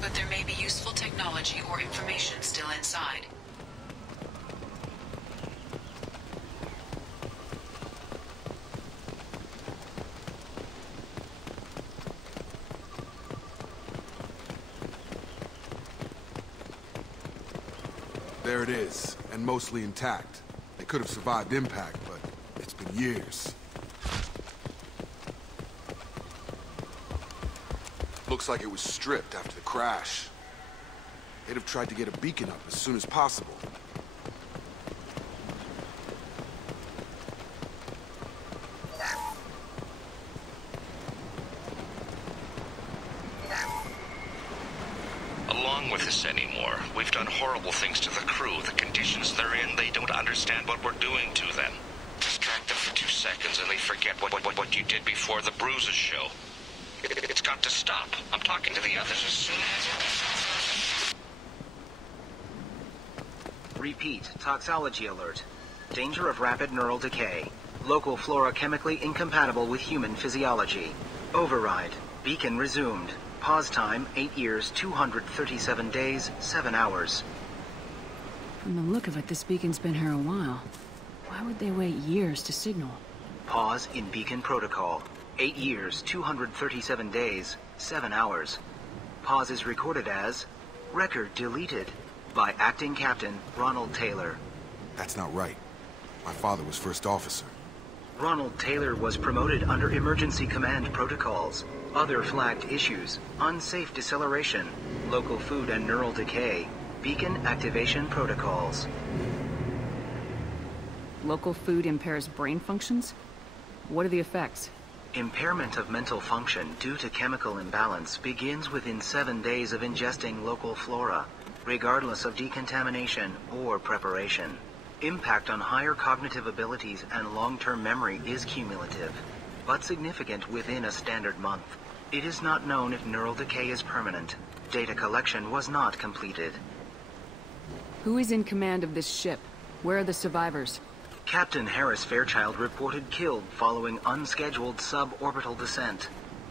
but there may be useful technology or information still inside. There it is, and mostly intact. They could have survived impact, but it's been years. Looks like it was stripped after the crash. They'd have tried to get a beacon up as soon as possible. Along with this anymore. We've done horrible things to the crew. The conditions they're in, they don't understand what we're doing to them. Distract them for 2 seconds and they forget what you did before the bruises show. It's got to stop. I'm talking to the others as soon as... Repeat, toxology alert. Danger of rapid neural decay. Local flora chemically incompatible with human physiology. Override. Beacon resumed. Pause time, 8 years, 237 days, 7 hours. From the look of it, this beacon's been here a while. Why would they wait years to signal? Pause in beacon protocol. 8 years, 237 days, 7 hours. Pause is recorded as... Record deleted by Acting Captain Ronald Taylor. That's not right. My father was first officer. Ronald Taylor was promoted under emergency command protocols. Other flagged issues: unsafe deceleration, local food and neural decay, beacon activation protocols. Local food impairs brain functions? What are the effects? Impairment of mental function due to chemical imbalance begins within 7 days of ingesting local flora, regardless of decontamination or preparation. Impact on higher cognitive abilities and long-term memory is cumulative, but significant within a standard month. It is not known if neural decay is permanent. Data collection was not completed. Who is in command of this ship? Where are the survivors? Captain Harris Fairchild reported killed following unscheduled suborbital descent.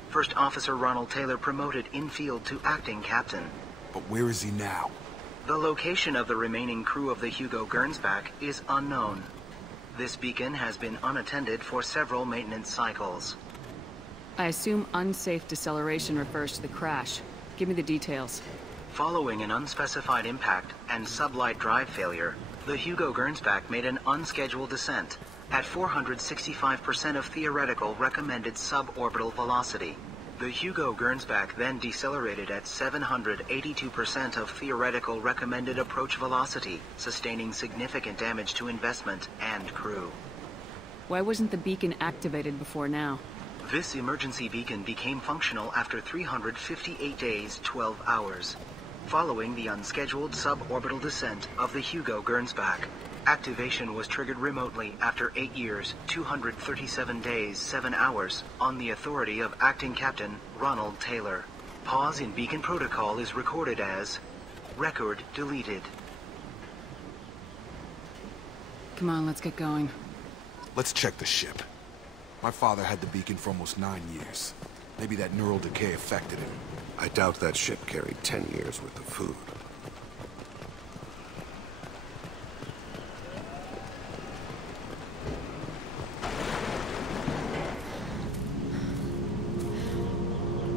First Officer Ronald Taylor promoted in-field to acting captain. But where is he now? The location of the remaining crew of the Hugo Gernsback is unknown. This beacon has been unattended for several maintenance cycles. I assume unsafe deceleration refers to the crash. Give me the details. Following an unspecified impact and sublight drive failure, the Hugo Gernsback made an unscheduled descent at 465% of theoretical recommended suborbital velocity. The Hugo Gernsback then decelerated at 782% of theoretical recommended approach velocity, sustaining significant damage to investment and crew. Why wasn't the beacon activated before now? This emergency beacon became functional after 358 days, 12 hours. Following the unscheduled suborbital descent of the Hugo Gernsback, activation was triggered remotely after 8 years, 237 days, 7 hours, on the authority of Acting Captain Ronald Taylor. Pause in beacon protocol is recorded as... Record deleted. Come on, let's get going. Let's check the ship. My father had the beacon for almost 9 years. Maybe that neural decay affected him. I doubt that ship carried 10 years worth of food.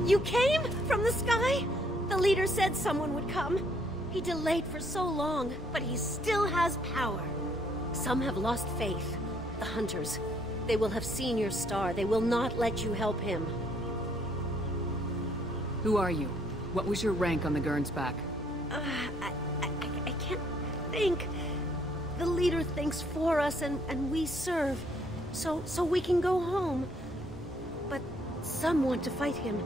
You came? From the sky? The leader said someone would come. He delayed for so long, but he still has power. Some have lost faith. The Hunters. They will have seen your star. They will not let you help him. Who are you? What was your rank on the Gernsback? I can't think. The leader thinks for us and we serve. So we can go home. But some want to fight him.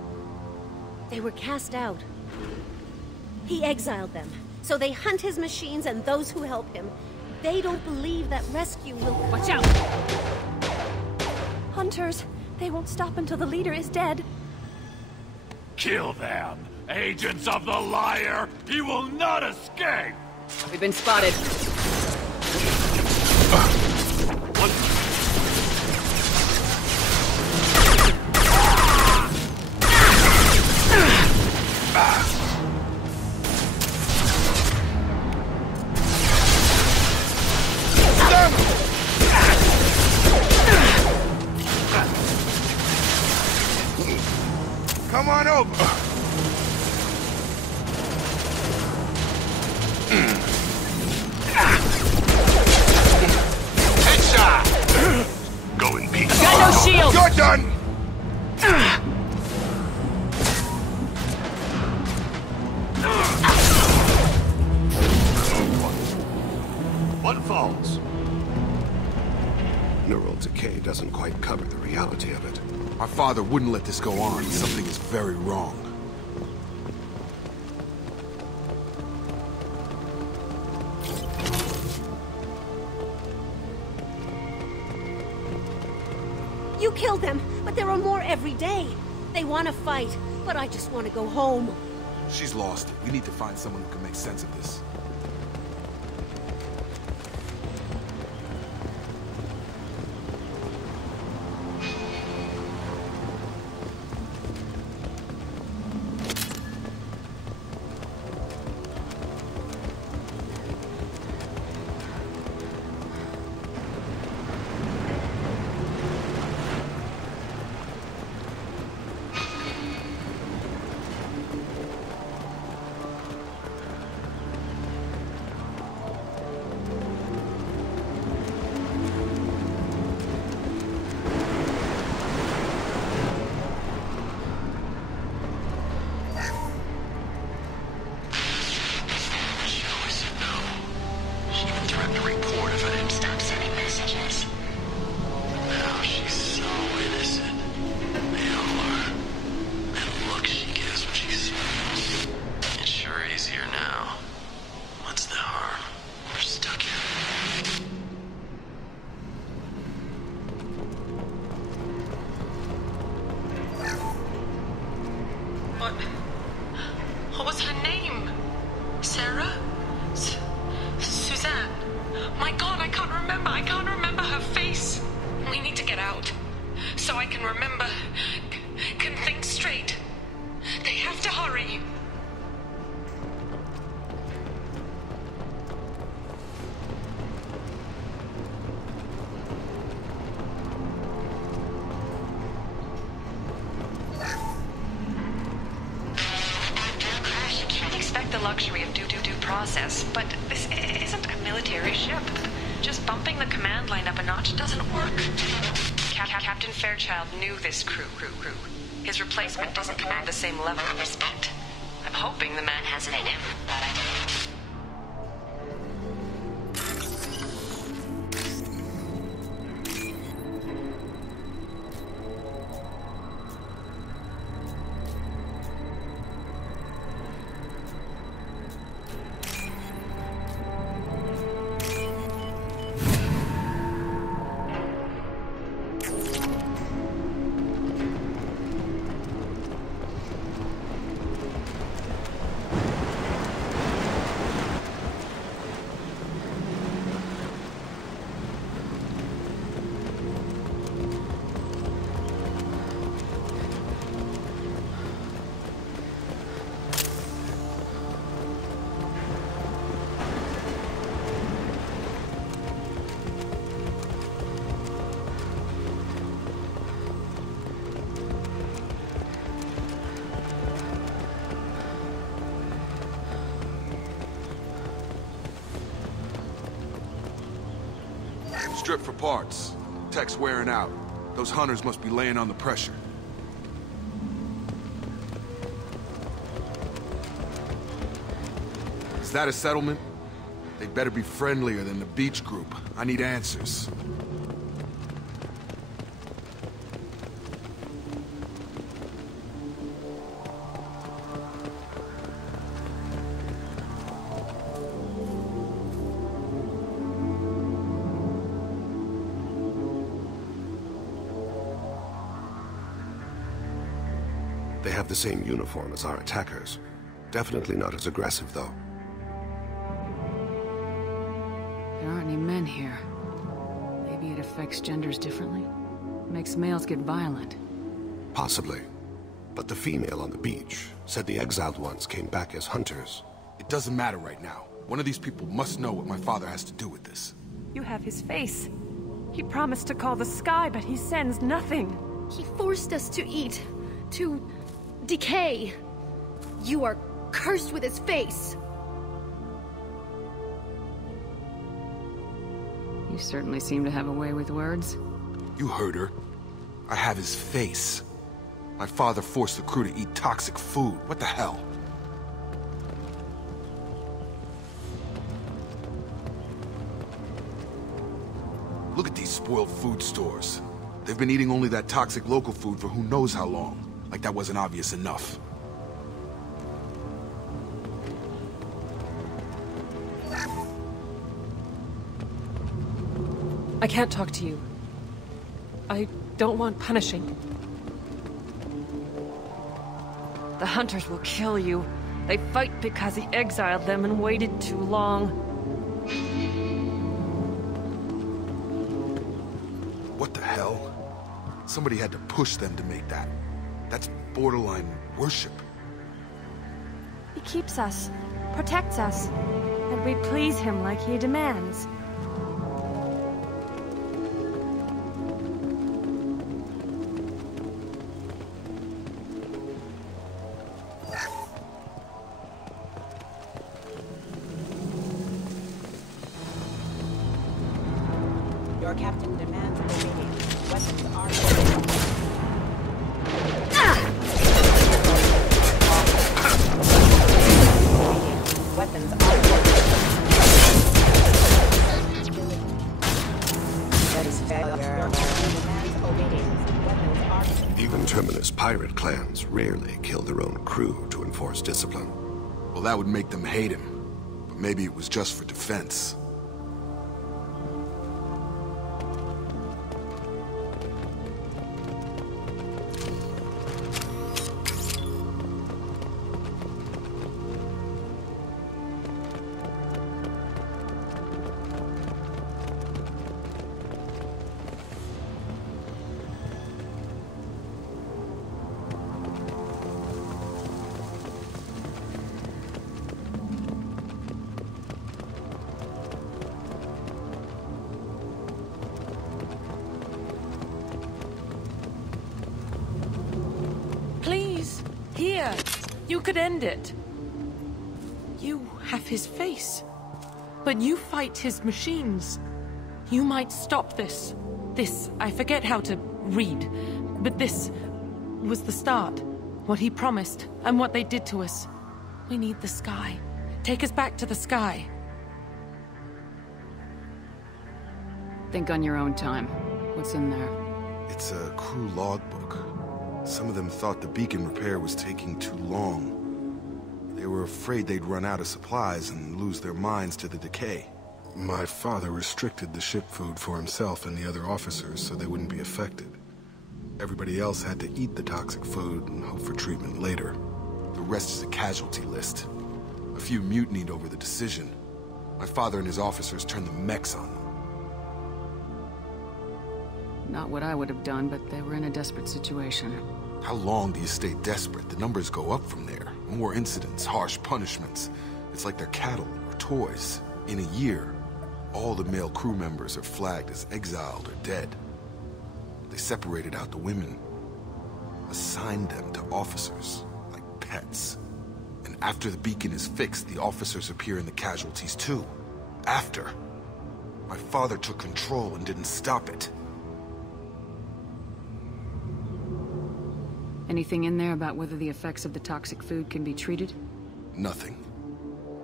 They were cast out. He exiled them. So they hunt his machines and those who help him. They don't believe that rescue will... Watch out! Hunters, they won't stop until the leader is dead. Kill them! Agents of the Liar! He will not escape! We've been spotted. on over. Headshot! Go in peace. Got no shield! You're done! One falls. Neural decay doesn't quite cover the reality of it. My father wouldn't let this go on. Something is very wrong. You killed them, but there are more every day. They want to fight, but I just want to go home. She's lost. We need to find someone who can make sense of this. What was her name? Sarah? Suzanne? My God, I can't remember. I can't remember her face. We need to get out. So I can remember. Can think straight. They have to hurry. The luxury of due process, but this isn't a military ship. Just bumping the command line up a notch doesn't work. Captain Fairchild knew this crew. His replacement doesn't command the same level of respect. I'm hoping the man has it in him. Strip for parts. Tech's wearing out. Those hunters must be laying on the pressure. Is that a settlement? They'd better be friendlier than the beach group. I need answers. They have the same uniform as our attackers. Definitely not as aggressive, though. There aren't any men here. Maybe it affects genders differently? Makes males get violent. Possibly. But the female on the beach said the exiled ones came back as hunters. It doesn't matter right now. One of these people must know what my father has to do with this. You have his face. He promised to call the sky, but he sends nothing. He forced us to eat. To Decay! You are cursed with his face! You certainly seem to have a way with words. You heard her. I have his face. My father forced the crew to eat toxic food. What the hell? Look at these spoiled food stores. They've been eating only that toxic local food for who knows how long. Like that wasn't obvious enough. I can't talk to you. I don't want punishing. The hunters will kill you. They fight because he exiled them and waited too long. What the hell? Somebody had to push them to make that. That's borderline worship. He keeps us, protects us, and we please him like he demands. Your captain demands obedience. Weapons are Weapons are That is failure. Your captain demands obedience. Weapons are Even Terminus pirate clans rarely kill their own crew to enforce discipline. Well, that would make them hate him. But maybe it was just for defense. Here, you could end it. You have his face, but you fight his machines. You might stop this. This, I forget how to read, but this was the start. What he promised, and what they did to us. We need the sky. Take us back to the sky. Think on your own time. What's in there? It's a crew logbook. Some of them thought the beacon repair was taking too long. They were afraid they'd run out of supplies and lose their minds to the decay. My father restricted the ship food for himself and the other officers so they wouldn't be affected. Everybody else had to eat the toxic food and hope for treatment later. The rest is a casualty list. A few mutinied over the decision. My father and his officers turned the mechs on them. Not what I would have done, but they were in a desperate situation. How long do you stay desperate? The numbers go up from there. More incidents, harsh punishments. It's like they're cattle or toys. In a year, all the male crew members are flagged as exiled or dead. They separated out the women, assigned them to officers, like pets. And after the beacon is fixed, the officers appear in the casualties too. After. My father took control and didn't stop it. Anything in there about whether the effects of the toxic food can be treated? Nothing.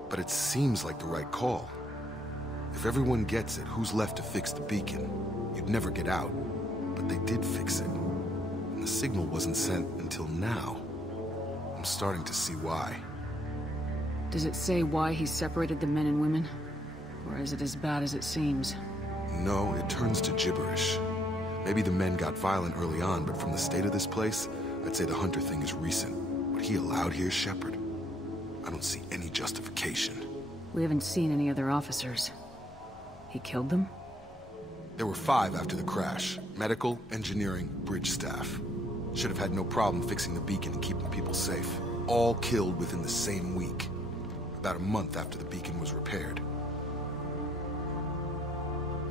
But it seems like the right call. If everyone gets it, who's left to fix the beacon? You'd never get out. But they did fix it. And the signal wasn't sent until now. I'm starting to see why. Does it say why he separated the men and women? Or is it as bad as it seems? No, it turns to gibberish. Maybe the men got violent early on, but from the state of this place, I'd say the Hunter thing is recent. What he allowed here, Shepard? I don't see any justification. We haven't seen any other officers. He killed them? There were 5 after the crash. Medical, engineering, bridge staff. Should have had no problem fixing the beacon and keeping people safe. All killed within the same week. About a month after the beacon was repaired.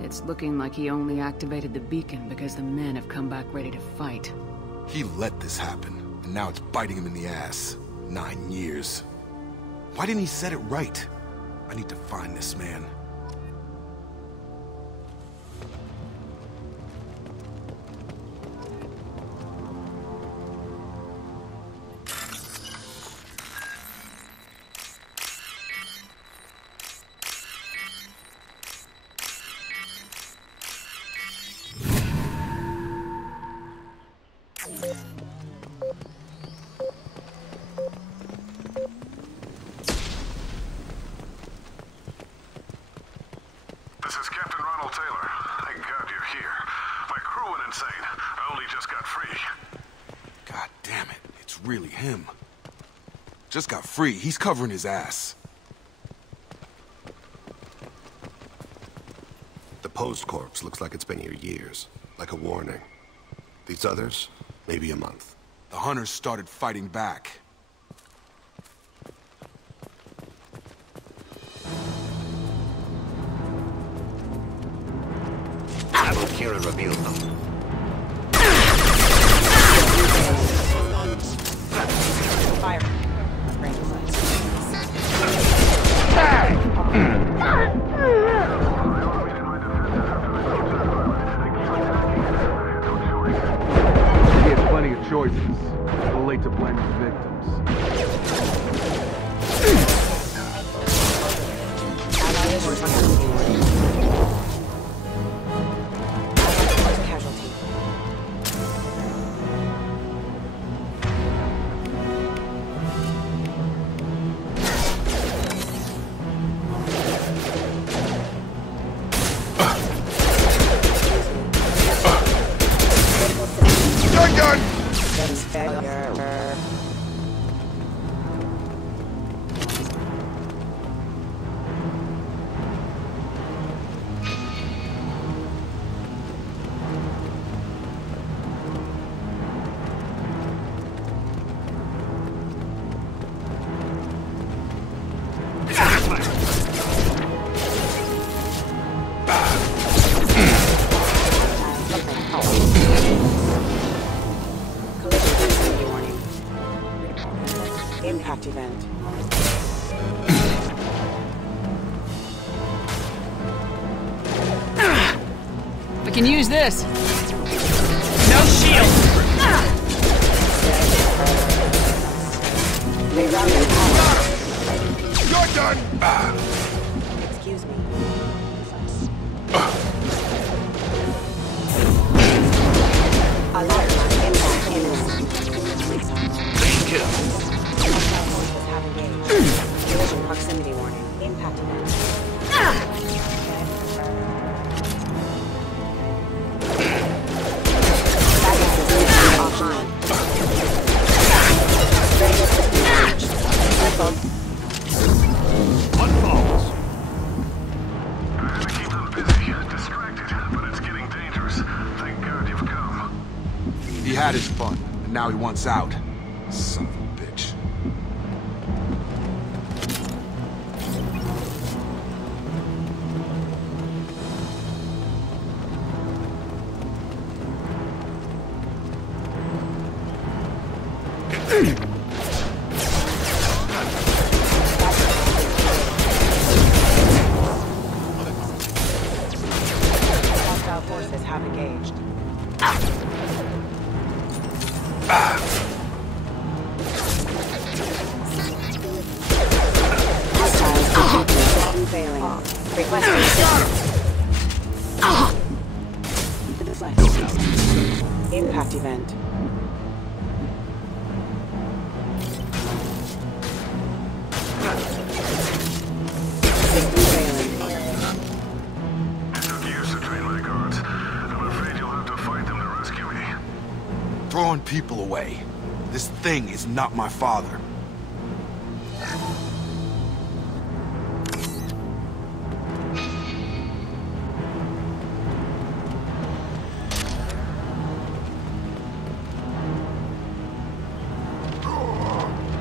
It's looking like he only activated the beacon because the men have come back ready to fight. He let this happen. And now it's biting him in the ass. 9 years. Why didn't he set it right? I need to find this man. This is Captain Ronald Taylor. Thank God you're here. My crew went insane. I only just got free. God damn it, it's really him. Just got free, he's covering his ass. The posed corpse looks like it's been here years, like a warning. These others, maybe a month. The hunters started fighting back. Abu Kira revealed them. Fire. He had plenty of choices. Too late to blame his victims. Casualty. That is failure. Impact event. We can use this. No shield! They routed power. You're done! Excuse me. Alert. Impact imminent. Clean kill. Hostile forces have engaged. Collision proximity warning. Impact event. Baggage system offline. Radio system damaged. What falls? I had to keep them busy, distracted, but it's getting dangerous. Thank God you've come. He had his fun, and now he wants out. Son of a bitch. Hostile forces have engaged. Hostiles completely failing. Requesting assistance. Impact event. System failing. It took years to train my guards. I'm afraid you'll have to fight them to rescue me. Throwing people away. This thing is not my father.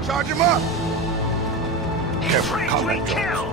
Charge him up! Careful, combat kill.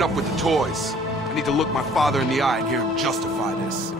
Enough with the toys. I need to look my father in the eye and hear him justify this.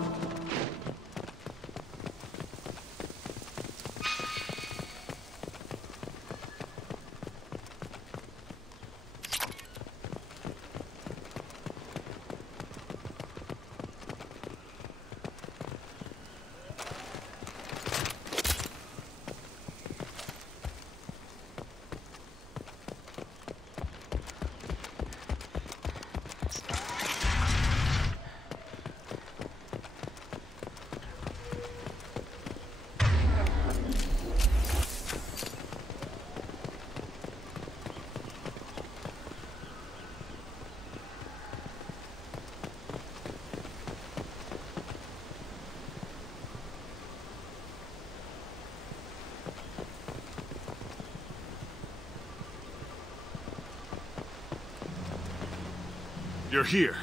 You're here.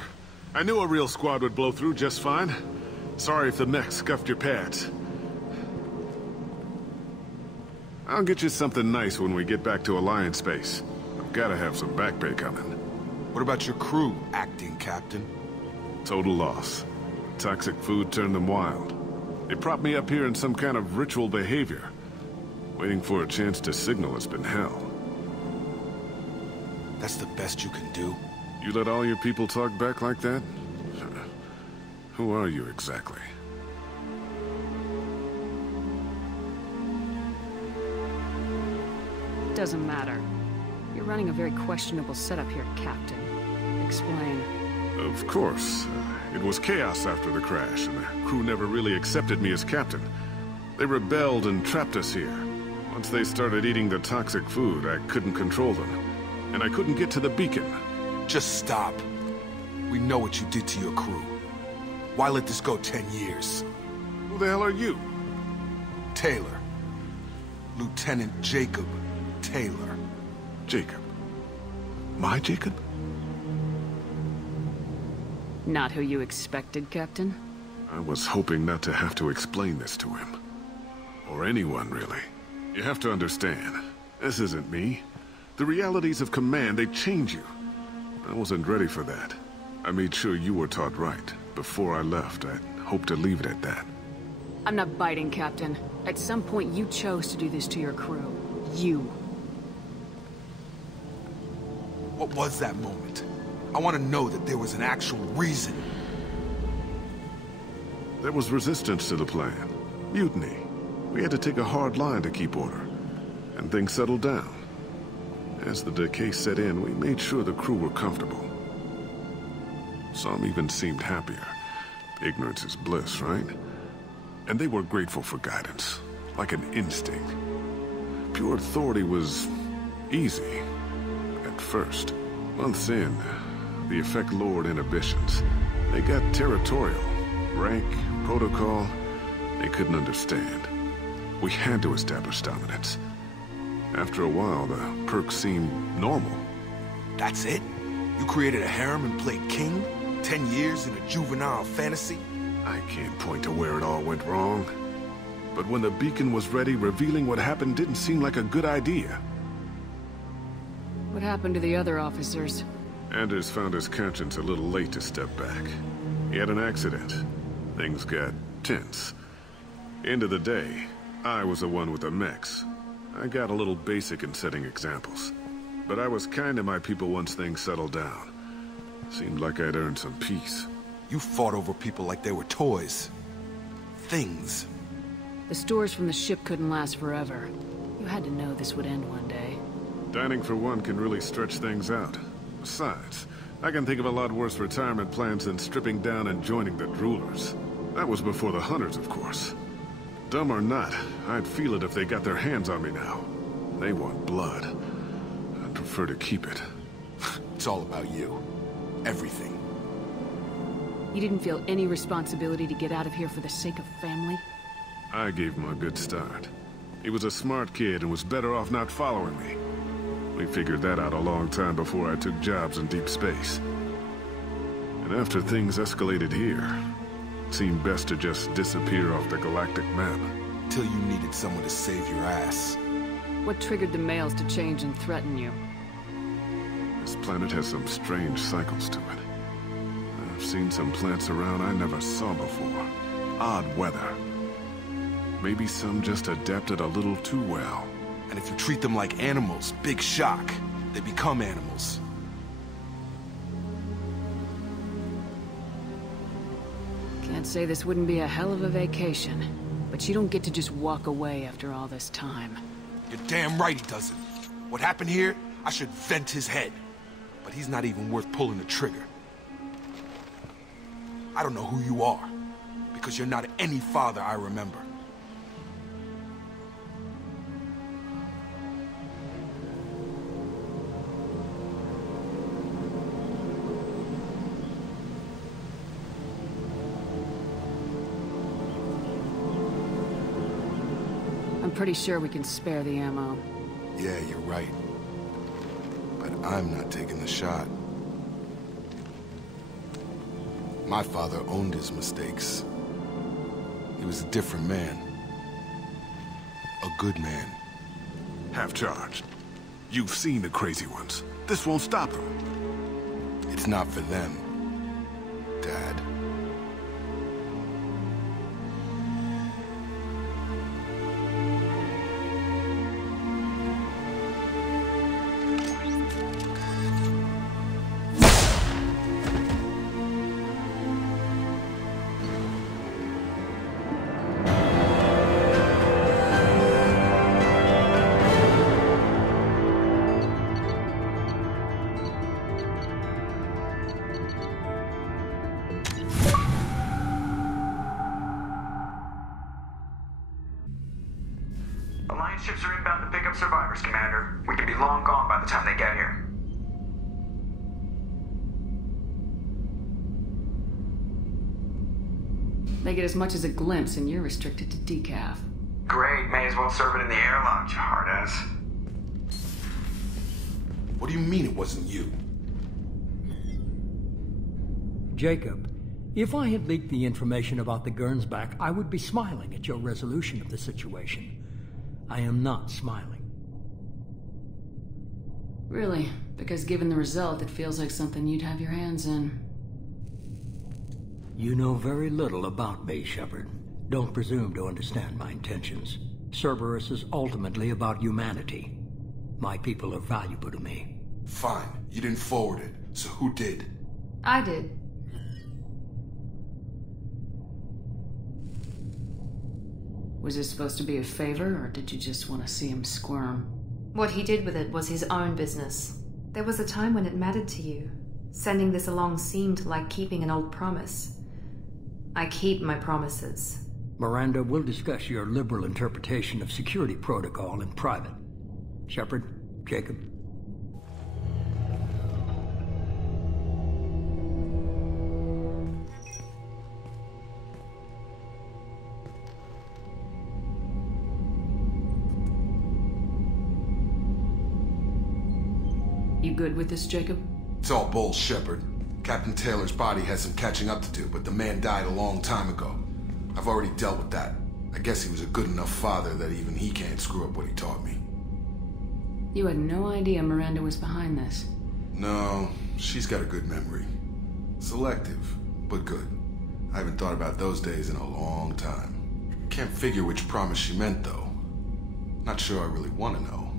I knew a real squad would blow through just fine. Sorry if the mech scuffed your pads. I'll get you something nice when we get back to Alliance base. I've gotta have some back pay coming. What about your crew, acting captain? Total loss. Toxic food turned them wild. They propped me up here in some kind of ritual behavior. Waiting for a chance to signal has been hell. That's the best you can do? You let all your people talk back like that? Who are you exactly? Doesn't matter. You're running a very questionable setup here, Captain. Explain. Of course. It was chaos after the crash, and the crew never really accepted me as captain. They rebelled and trapped us here. Once they started eating the toxic food, I couldn't control them. And I couldn't get to the beacon. Just stop. We know what you did to your crew. Why let this go 10 years? Who the hell are you? Taylor. Lieutenant Jacob Taylor. Jacob? My Jacob? Not who you expected, Captain? I was hoping not to have to explain this to him. Or anyone, really. You have to understand, this isn't me. The realities of command, they change you. I wasn't ready for that. I made sure you were taught right. Before I left, I hoped to leave it at that. I'm not biting, Captain. At some point, you chose to do this to your crew. You. What was that moment? I want to know that there was an actual reason. There was resistance to the plan. Mutiny. We had to take a hard line to keep order. And things settled down. As the decay set in, we made sure the crew were comfortable. Some even seemed happier. Ignorance is bliss, right? And they were grateful for guidance, like an instinct. Pure authority was easy, at first. Months in, the effect lowered inhibitions. They got territorial. Rank, protocol, they couldn't understand. We had to establish dominance. After a while, the perks seemed normal. That's it? You created a harem and played king? 10 years in a juvenile fantasy? I can't point to where it all went wrong. But when the beacon was ready, revealing what happened didn't seem like a good idea. What happened to the other officers? Anders found his conscience a little late to step back. He had an accident. Things got tense. End of the day, I was the one with the mechs. I got a little basic in setting examples. But I was kind to my people once things settled down. Seemed like I'd earned some peace. You fought over people like they were toys. Things. The stores from the ship couldn't last forever. You had to know this would end one day. Dining for one can really stretch things out. Besides, I can think of a lot worse retirement plans than stripping down and joining the Droolers. That was before the Hunters, of course. Dumb or not, I'd feel it if they got their hands on me now. They want blood. I'd prefer to keep it. It's all about you. Everything. You didn't feel any responsibility to get out of here for the sake of family? I gave him a good start. He was a smart kid and was better off not following me. We figured that out a long time before I took jobs in deep space. And after things escalated here, it seemed best to just disappear off the galactic map. Till you needed someone to save your ass. What triggered the males to change and threaten you? This planet has some strange cycles to it. I've seen some plants around I never saw before. Odd weather. Maybe some just adapted a little too well. And if you treat them like animals, big shock. They become animals. Can't say this wouldn't be a hell of a vacation, but you don't get to just walk away after all this time. You're damn right he doesn't. What happened here, I should vent his head. But he's not even worth pulling the trigger. I don't know who you are, because you're not any father I remember. I'm pretty sure we can spare the ammo. Yeah, you're right. But I'm not taking the shot. My father owned his mistakes. He was a different man. A good man. Half-charged. You've seen the crazy ones. This won't stop them. It's not for them, Dad. Alliance ships are inbound to pick up survivors, Commander. We could be long gone by the time they get here. They get as much as a glimpse, and you're restricted to decaf. Great, may as well serve it in the airlock, you hard-ass. What do you mean it wasn't you? Jacob, if I had leaked the information about the Gernsback, I would be smiling at your resolution of the situation. I am not smiling. Really? Because given the result, it feels like something you'd have your hands in. You know very little about me, Shepard. Don't presume to understand my intentions. Cerberus is ultimately about humanity. My people are valuable to me. Fine. You didn't forward it. So who did? I did. Was this supposed to be a favor, or did you just want to see him squirm? What he did with it was his own business. There was a time when it mattered to you. Sending this along seemed like keeping an old promise. I keep my promises. Miranda, we'll discuss your liberal interpretation of security protocol in private. Shepard, Jacob. You good with this, Jacob? It's all bull, Shepard. Captain Taylor's body has some catching up to do, but the man died a long time ago. I've already dealt with that. I guess he was a good enough father that even he can't screw up what he taught me. You had no idea Miranda was behind this. No, she's got a good memory. Selective, but good. I haven't thought about those days in a long time. Can't figure which promise she meant, though. Not sure I really want to know.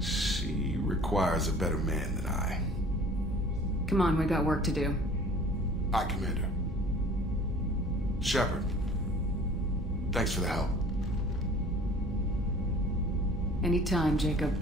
She requires a better man than I. Come on, we got work to do. Aye, Commander. Shepard, thanks for the help. Anytime, Jacob.